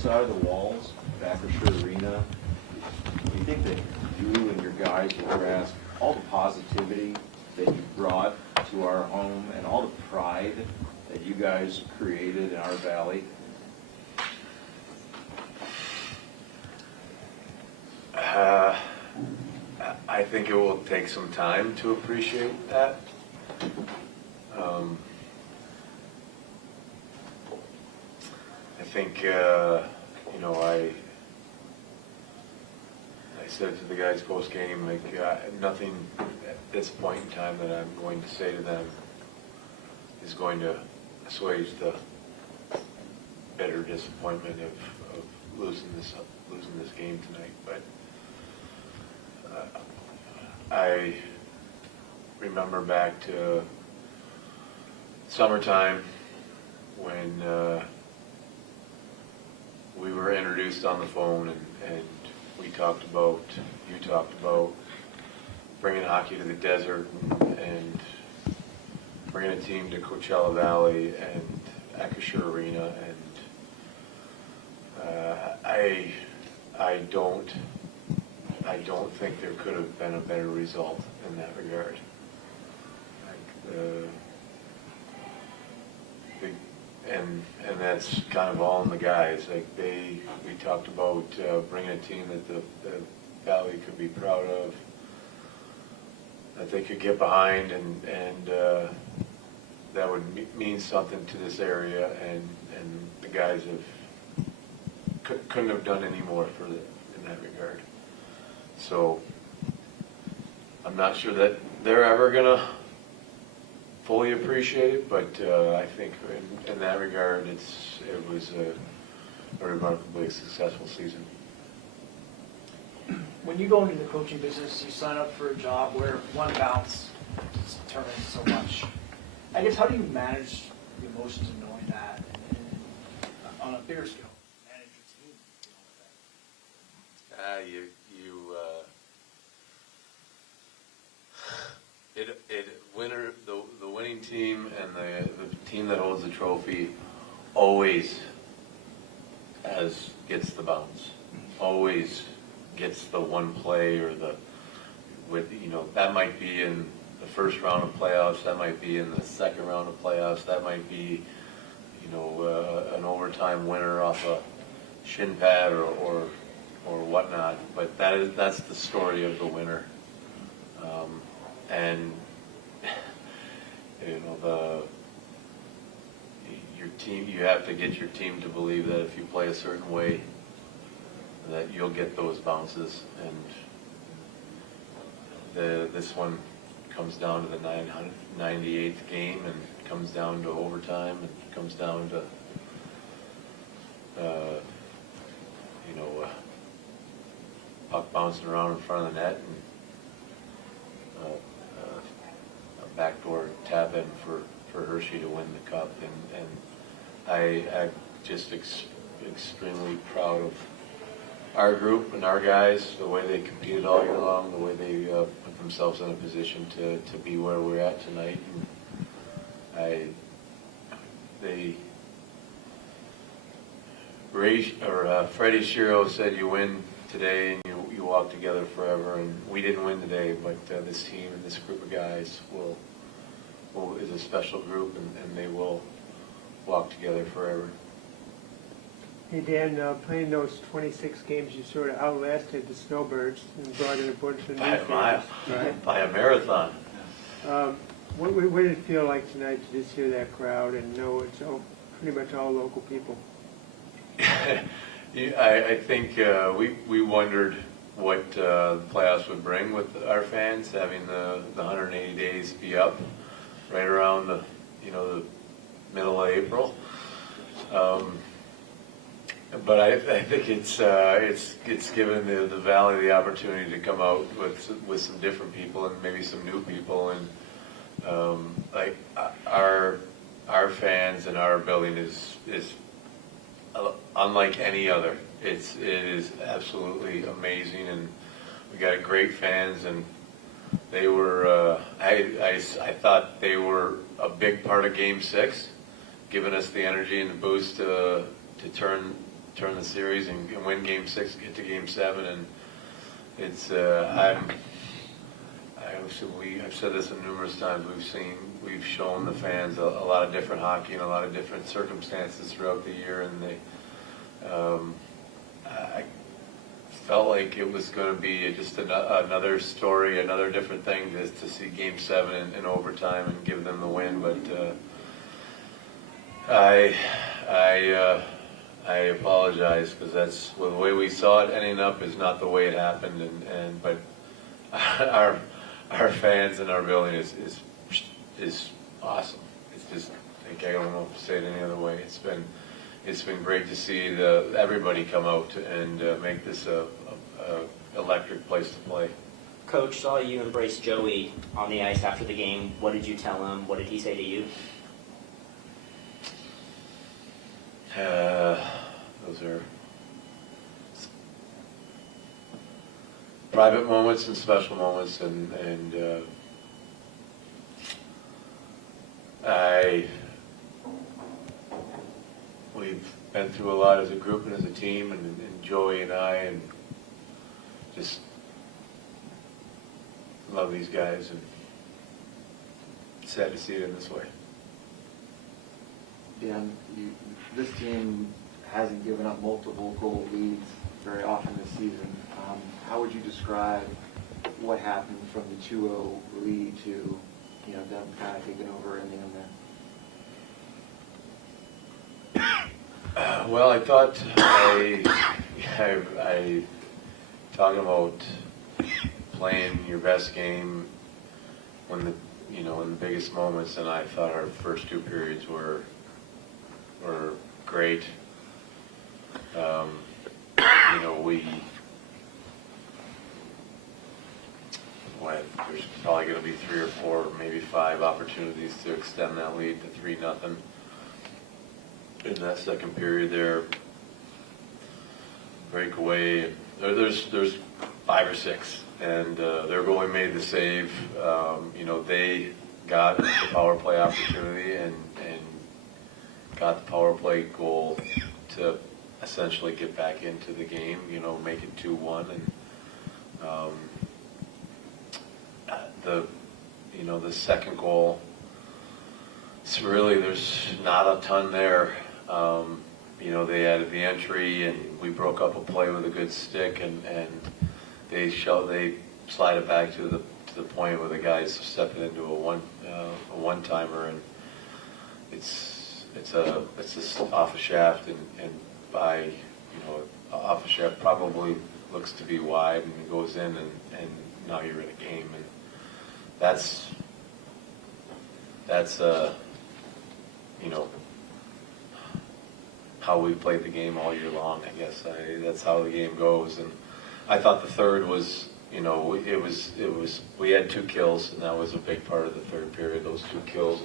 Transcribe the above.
Outside of the walls of Acrisure Arena, do you think that you and your guys will grasp all the positivity that you brought to our home and all the pride that you guys created in our valley? I think it will take some time to appreciate that. I think, I said to the guys post-game, nothing at this point in time that I'm going to say to them is going to assuage the bitter disappointment of losing this game tonight. But I remember back to summertime when we were introduced on the phone and you talked about bringing hockey to the desert and bringing a team to Coachella Valley and Acrisure Arena, and I don't think there could have been a better result in that regard. And that's kind of all in the guys. We talked about bringing a team that the Valley could be proud of, that they could get behind, and that would mean something to this area. And the guys couldn't have done any more in that regard. So I'm not sure that they're ever gonna fully appreciate it, but I think in that regard, it was a remarkably successful season. When you go into the coaching business, you sign up for a job where one bounce determines so much. I guess, how do you manage the emotions of knowing that, and on a bigger scale, manage your team The winning team and the team that holds the trophy always gets the bounce, always gets the one play or that might be in the first round of playoffs, that might be in the second round of playoffs, that might be an overtime winner off a shin pad or whatnot. But that's the story of the winner, and your team. You have to get your team to believe that if you play a certain way, that you'll get those bounces. And this one comes down to the 98th game, and comes down to overtime, and comes down to puck bouncing around in front of the net, and a backdoor tap in for Hershey to win the cup. And I'm just extremely proud of our group and our guys, the way they competed all year long, the way they put themselves in a position to be where we're at tonight. And Freddie Shiro said, "You win today and you walk together forever." And we didn't win today, but this team and this group of guys is a special group, and they will walk together forever. Hey Dan, playing those 26 games, you sort of outlasted the Snowbirds and brought in a bunch of new fans, right? By a marathon. What did it feel like tonight to just hear that crowd and know it's pretty much all local people? I think we wondered what the playoffs would bring with our fans, having the 180 days be up right around the middle of April. But I think it's given the Valley the opportunity to come out with some different people and maybe some new people, and our fans and our building is unlike any other. It is absolutely amazing, and we got great fans, and they were. I thought they were a big part of Game 6, giving us the energy and the boost to turn turn the series and win Game 6, get to Game 7, and it's I've said this numerous times. We've shown the fans a lot of different hockey and a lot of different circumstances throughout the year, and I felt like it was going to be just another story, another different thing to see Game 7 in overtime and give them the win. But I apologize, because that's the way we saw it ending up is not the way it happened, but our fans and our building is awesome. It's just, I don't know if to say it any other way. It's been great to see everybody come out and make this a electric place to play. Coach saw you embrace Joey on the ice after the game. What did you tell him? What did he say to you? Those are private moments and special moments, and we've been through a lot as a group and as a team, and Joey and I, and just love these guys, and sad to see it in this way. Dan, this team hasn't given up multiple goal leads very often this season. How would you describe what happened from the 2-0 lead to, them kind of taking over in the end there? Well, I thought I talking about playing your best game when in the biggest moments, and I thought our first two periods were great. There's probably going to be 3 or 4, maybe 5 opportunities to extend that lead to 3-0. In that second period there, breakaway, there's 5 or 6, and their goalie made the save. They got the power play opportunity and got the power play goal to essentially get back into the game, make it 2-1, and the second goal, it's really, there's not a ton there. They added the entry, and we broke up a play with a good stick, and they slide it back to the point where the guy's stepping into a one-timer, and it's just off a shaft, and by off a shaft probably looks to be wide, and it goes in, and now you're in a game, and that's how we played the game all year long. I guess that's how the game goes. And I thought the third was, we had 2 kills, and that was a big part of the third period. Those 2 kills.